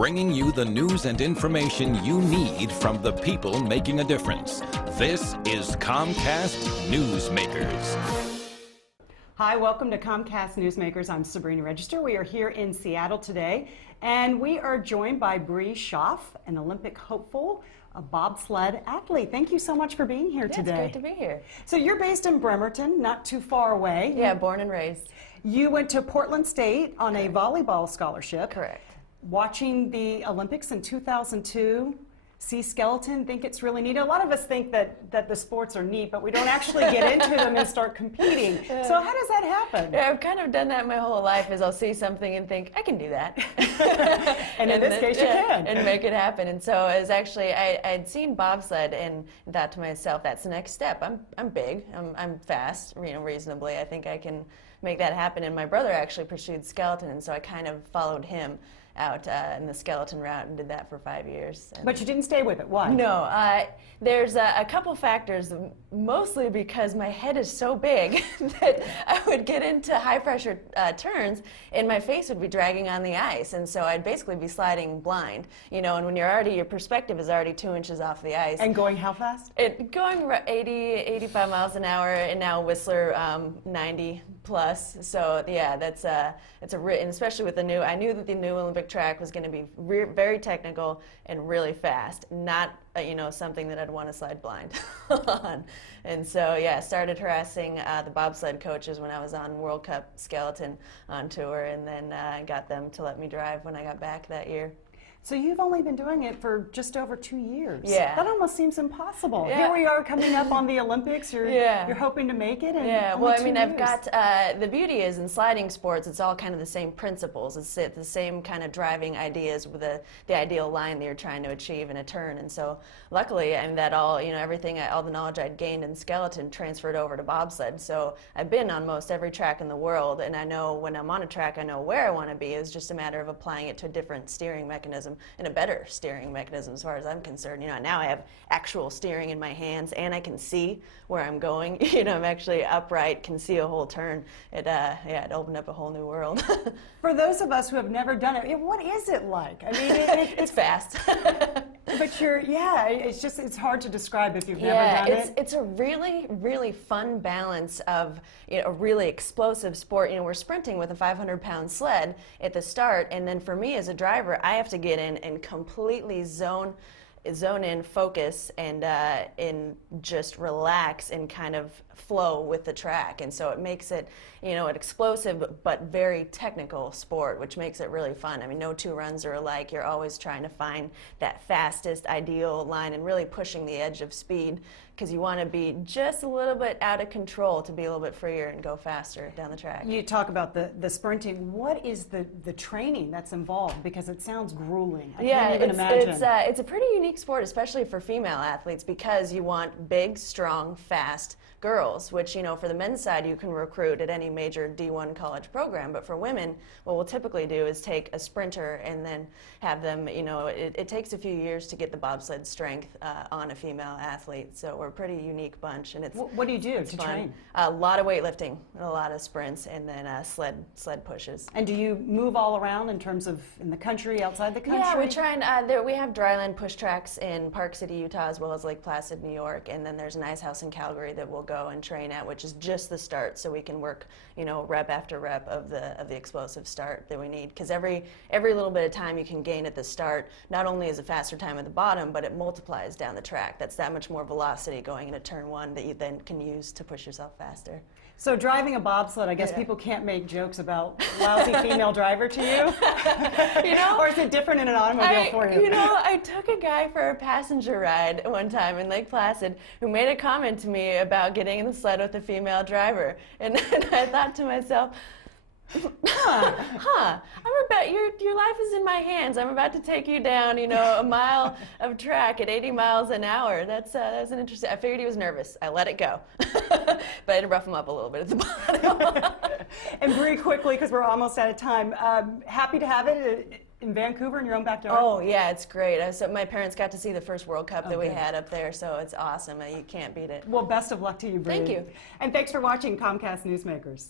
bringing you the news and information you need from the people making a difference. This is Comcast Newsmakers. Hi, welcome to Comcast Newsmakers. I'm Sabrina Register. We are here in Seattle today, and we are joined by Bree Schaaf, an Olympic hopeful, a bobsled athlete. Thank you so much for being here today. It's great to be here. So you're based in Bremerton, not too far away. Yeah, born and raised. You went to Portland State on a volleyball scholarship. Correct. Watching the Olympics in 2002, see skeleton, think it's really neat. A lot of us think that the sports are neat, but we don't actually get into them and start competing. So how does that happen? Yeah, I've kind of done that my whole life, is I'll see something and think, I can do that. And in this case, you can. And make it happen. And so it was actually, I'd seen bobsled and thought to myself, that's the next step. I'm big, I'm fast, reasonably. I think I can make that happen. And my brother actually pursued skeleton, and so I kind of followed him out in the skeleton route and did that for 5 years. But you didn't stay with it. Why? No, there's a couple factors, mostly because my head is so big that I would get into high pressure turns and my face would be dragging on the ice, and so I'd basically be sliding blind, and when your perspective is already 2 inches off the ice. And going how fast? Going 85 miles an hour, and now Whistler 90 plus. So yeah, and especially with I knew that the new Olympic track was going to be very technical and really fast, not something that I'd want to slide blind on. And so yeah, started harassing the bobsled coaches when I was on World Cup skeleton on tour, and then got them to let me drive when I got back that year. So you've only been doing it for just over 2 years. Yeah. That almost seems impossible. Yeah. Here we are coming up on the Olympics. You're hoping to make it. Yeah, well, I mean, I've got, the beauty is in sliding sports, it's all kind of the same principles. It's the same kind of driving ideas with the ideal line that you're trying to achieve in a turn. And so luckily, that all, all the knowledge I'd gained in skeleton transferred over to bobsled. So I've been on most every track in the world, and I know when I'm on a track, I know where I want to be. It's just a matter of applying it to a different steering mechanism, and a better steering mechanism as far as I'm concerned. Now I have actual steering in my hands, and I can see where I'm going. I'm actually upright, can see a whole turn. It opened up a whole new world. For those of us who have never done it, what is it like? I mean, it's fast. But it's hard to describe if you've never done it. It's a really, really fun balance of a really explosive sport. We're sprinting with a 500-pound sled at the start, and then for me as a driver, I have to get in and completely zone in, focus, and just relax and kind of flow with the track. And so it makes it, an explosive but very technical sport, which makes it really fun. I mean, no two runs are alike. You're always trying to find that fastest, ideal line and really pushing the edge of speed, because you want to be just a little bit out of control to be a little bit freer and go faster down the track. You talk about the sprinting. What is the training that's involved? Because it sounds grueling. I can't even imagine. It's a pretty unique sport, especially for female athletes, because you want big, strong, fast girls, which, for the men's side, you can recruit at any major D1 college program. But for women, what we'll typically do is take a sprinter and then have them, it takes a few years to get the bobsled strength on a female athlete. So we're a pretty unique bunch. And what do you do to fun. train? A lot of weightlifting, a lot of sprints, and then sled pushes. And do you move all around in terms of in the country, outside the country? Yeah, we try and we have dryland push tracks in Park City, Utah, as well as Lake Placid, New York, and then there's an ice house in Calgary that we'll go and train at, which is just the start, so we can work, rep after rep of the explosive start that we need. Because every little bit of time you can gain at the start, not only is a faster time at the bottom, but it multiplies down the track. That's that much more velocity going into turn one that you then can use to push yourself faster. So driving a bobsled, I guess people can't make jokes about lousy female driver to you? Or is it different in an automobile for you? I took a guy for a passenger ride one time in Lake Placid who made a comment to me about getting in the sled with a female driver. And then I thought to myself, I'm about, your life is in my hands. I'm about to take you down, a mile of track at 80 miles an hour. That's an interesting, I figured he was nervous. I let it go. But I had to rough him up a little bit at the bottom. And Bree, quickly, because we're almost out of time, happy to have it in Vancouver in your own backyard? Oh, yeah, it's great. So my parents got to see the first World Cup that we had up there, so it's awesome. You can't beat it. Well, best of luck to you, Bree. Thank you. And thanks for watching Comcast Newsmakers.